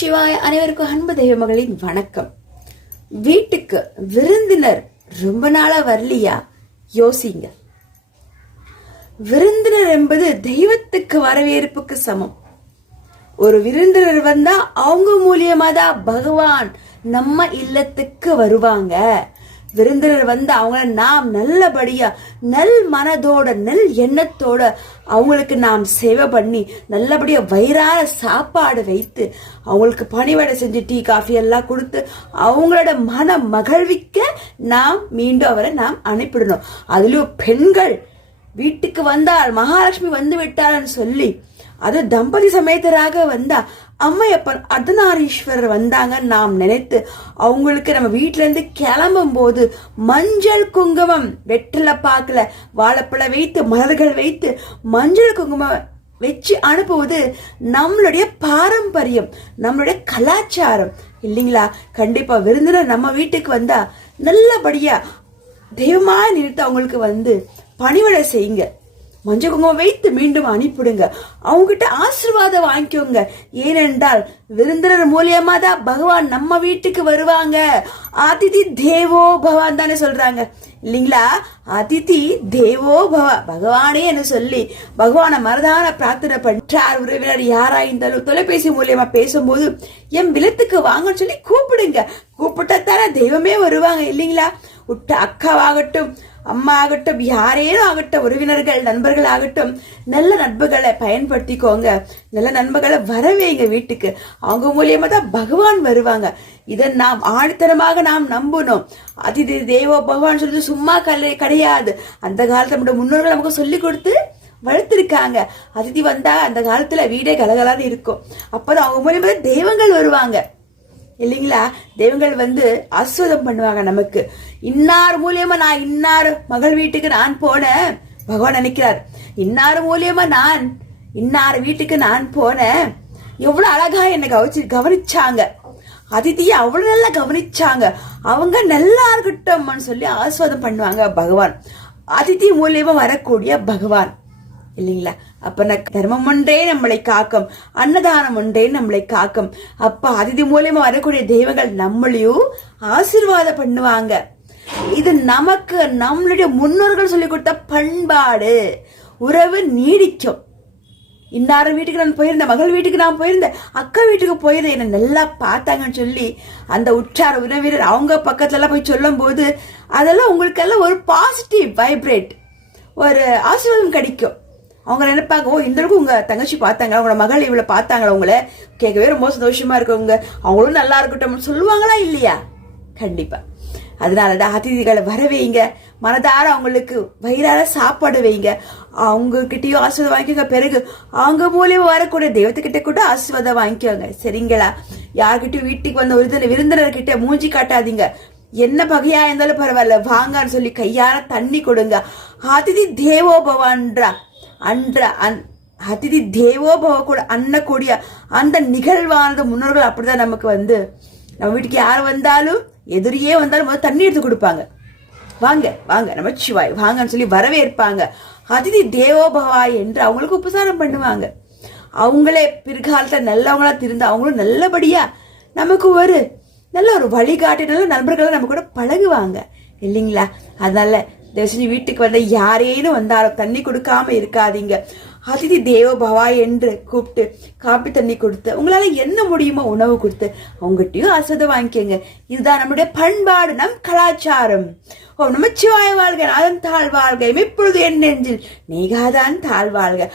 நமசிவாய. அனைவருக்கும் அன்பு தெய்வ மகளின் வணக்கம். வீட்டுக்கு விருந்தினர் ரொம்ப நாளா வரலையா? யோசிங்க. விருந்தினர் என்பது தெய்வத்துக்கு வரவேற்புக்கு சமம். ஒரு விருந்தினர் வந்தா அவங்க மூலியமா தான் பகவான் நம்ம இல்லத்துக்கு வருவாங்க. விருந்தினர் வந்து அவங்கள நாம் நல்லபடியா நல் மனதோட நல் எண்ணத்தோட அவங்களுக்கு நாம் சேவை பண்ணி நல்லபடியா வயிறார சாப்பாடு வைத்து அவங்களுக்கு பணிவடை செஞ்சு டீ காஃபி எல்லாம் கொடுத்து அவங்களோட மன மகிழ்விக்க நாம் மீண்டும் அவரை நாம் அனுப்பிடணும். அதுலயும் பெண்கள் வீட்டுக்கு வந்தால் மகாலட்சுமி வந்து விட்டாள்னு சொல்லி அது தம்பதி சமேதராக வந்தா அம்மையப்பன் அர்த்தநாரீஸ்வரர் வந்தாங்க நாம் நினைத்து அவங்களுக்கு நம்ம வீட்டுல இருந்து கிளம்பும் போது மஞ்சள் குங்குமம் வெற்றில பாக்கல வாழைப்பழ வைத்து மலர்கள் வைத்து மஞ்சள் குங்குமம் வச்சு அனுப்புவது நம்மளுடைய பாரம்பரியம், நம்மளுடைய கலாச்சாரம் இல்லைங்களா? கண்டிப்பா விருந்தினர் நம்ம வீட்டுக்கு வந்தா நல்லபடியா தெய்வமா நிறுத்த அவங்களுக்கு வந்து பணிவிடை செய்யுங்க. மஞ்சள் குங்குமம் வைத்து மீண்டும் அனுப்பிடுங்க. அவங்க கிட்ட ஆசீர்வாதம் வாங்கிக்கோங்க. ஏனென்றால் விருந்தினர் மூலியமா தான் பகவான் நம்ம வீட்டுக்கு வருவாங்க. அதிதி தேவோ பவான் தானே சொல்றாங்க இல்லைங்களா? அதிதி தேவோ பவ, பகவானே என்று சொல்லி பகவான மரதான பிரார்த்தனை பண்றார். உறவினர் யாரா இருந்தாலும் தொலைபேசி மூலியமா பேசும்போது என் விலத்துக்கு வாங்கன்னு சொல்லி கூப்பிடுங்க. கூப்பிட்டத்தான தெய்வமே வருவாங்க இல்லைங்களா? விட்ட அக்காவாகட்டும் அம்மா ஆகட்டும் யாரேனும் ஆகட்டும் உறவினர்கள் நண்பர்கள் ஆகட்டும் நல்ல நண்பர்களை பயன்படுத்திக்கோங்க. நல்ல நண்பர்களை வரவேங்க வீட்டுக்கு. அவங்க மூலியமா தான் பகவான் வருவாங்க. இதை நாம் ஆணித்தனமாக நாம் நம்பணும். அதிதி தேவோ பகவான் சொல்றது சும்மா கிடையாது. அந்த காலத்துல நம்முடைய முன்னோர்கள் நமக்கு சொல்லி கொடுத்து வளர்த்திருக்காங்க. அதிதி வந்தா அந்த காலத்துல வீடே கலகலான்னு இருக்கும். அப்பதான் அவங்க மூலியமா தெய்வங்கள் வருவாங்க இல்லைங்களா? தெய்வங்கள் வந்து ஆசீர்வாதம் பண்ணுவாங்க நமக்கு. இன்னார் மூலியமா நான் இன்னார் மகள் வீட்டுக்கு நான் போனேன் பகவான் நினைக்கிறார். இன்னார் மூலியமா நான் இன்னார் வீட்டுக்கு நான் போனேன், எவ்வளவு அழகா என்ன கவனிச்சாங்க, அதிதியை அவ்வளவு நல்லா கவனிச்சாங்க, அவங்க நல்லா இருக்கட்டும் சொல்லி ஆசீர்வாதம் பண்ணுவாங்க பகவான். அதிதி மூலியமா வரக்கூடிய பகவான் இல்லைங்களா? அப்ப தர்மம் ஒன்றே நம்மளை காக்கும், அன்னதானம் ஒன்றே நம்மளை காக்கும். அப்ப அதிதி மூலியமா வரக்கூடிய தெய்வங்கள் நம்மளையும் ஆசீர்வாதம் பண்ணுவாங்க. இது நமக்கு நம்மளுடைய முன்னோர்கள் சொல்லி கொடுத்த பண்பாடு. உறவு நீடிக்கும். இன்னார வீட்டுக்கு நான் போயிருந்தேன், மகள் வீட்டுக்கு நான் போயிருந்தேன், அக்கா வீட்டுக்கு போயிருந்தேன், என்ன நல்லா பார்த்தாங்கன்னு சொல்லி அந்த உற்றார உறவினர் அவங்க பக்கத்துல எல்லாம் போய் சொல்லும் போது அதெல்லாம் உங்களுக்கு எல்லாம் ஒரு பாசிட்டிவ் வைப்ரேட், ஒரு ஆசீர்வாதம் கிடைக்கும். அவங்க நினைப்பாங்க, ஓ இந்த அளவுக்கு உங்க தங்கச்சி பார்த்தாங்க, அவங்களோட மகள் இவ்வளவு பார்த்தாங்களா, உங்களை கேட்கவே ரொம்ப சந்தோஷமா இருக்கவங்க, அவங்களும் நல்லா இருக்கட்டும் சொல்லுவாங்களா இல்லையா? கண்டிப்பா. அதனாலதான் அதிதிகளை வரவைங்க, மனதார அவங்களுக்கு வயிறார சாப்பாடு வைங்க, அவங்க கிட்டயும் ஆசீர்வாதம் வாங்கிக்கோங்க. பிறகு அவங்க மூலியமா வரக்கூடிய தெய்வத்துக்கிட்ட கூட ஆசீர்வாதம் வாங்கிக்கோங்க. சரிங்களா? யார்கிட்டயும் வீட்டுக்கு வந்த விருந்தினர்கிட்ட மூஞ்சி காட்டாதீங்க. என்ன பகையா இருந்தாலும் பரவாயில்ல வாங்கன்னு சொல்லி கையால தண்ணி கொடுங்க. அதிதி தேவோ பவான்றா அதிதி தேவோபவ கூட அண்ணக்கூடிய அந்த நிகழ்வானது முன்னோர்கள் அப்படிதான் நமக்கு வந்து நம்ம வீட்டுக்கு யார் வந்தாலும் எதிரியே வந்தாலும் முதல்ல தண்ணி எடுத்து கொடுப்பாங்க. வாங்க வாங்க நமச்சிவாய் வாங்கன்னு சொல்லி வரவேற்பாங்க. அதிதி தேவோபவா என்று அவங்களுக்கு உபசாரம் பண்ணுவாங்க. அவங்களே பிற்காலத்துல நல்லவங்களா திருந்து அவங்களும் நல்லபடியா நமக்கு ஒரு நல்ல ஒரு வழிகாட்டி நல்ல நண்பர்களா நம்ம கூட பழகுவாங்க இல்லைங்களா? அதனால தயவுசெஞ்சு வீட்டுக்கு வந்த யாரேனும் வந்தாலும் தண்ணி கொடுக்காம இருக்காதீங்க. அதிதி தேவோ பவா என்று கூப்பிட்டு காப்பி தண்ணி கொடுத்து உங்களால என்ன முடியுமோ உணவு கொடுத்து அவங்ககிட்டயும் ஆசீர்வாதம் வாங்கிக்கோங்க. இதுதான் நம்முடைய பண்பாடு, நம் கலாச்சாரம். ஓ நமச்சிவாய வாழ்க, நாதன் தாழ் வாழ்க, இப்பொழுது என் நெஞ்சில் நீகாதான் தாழ் வாழ்க.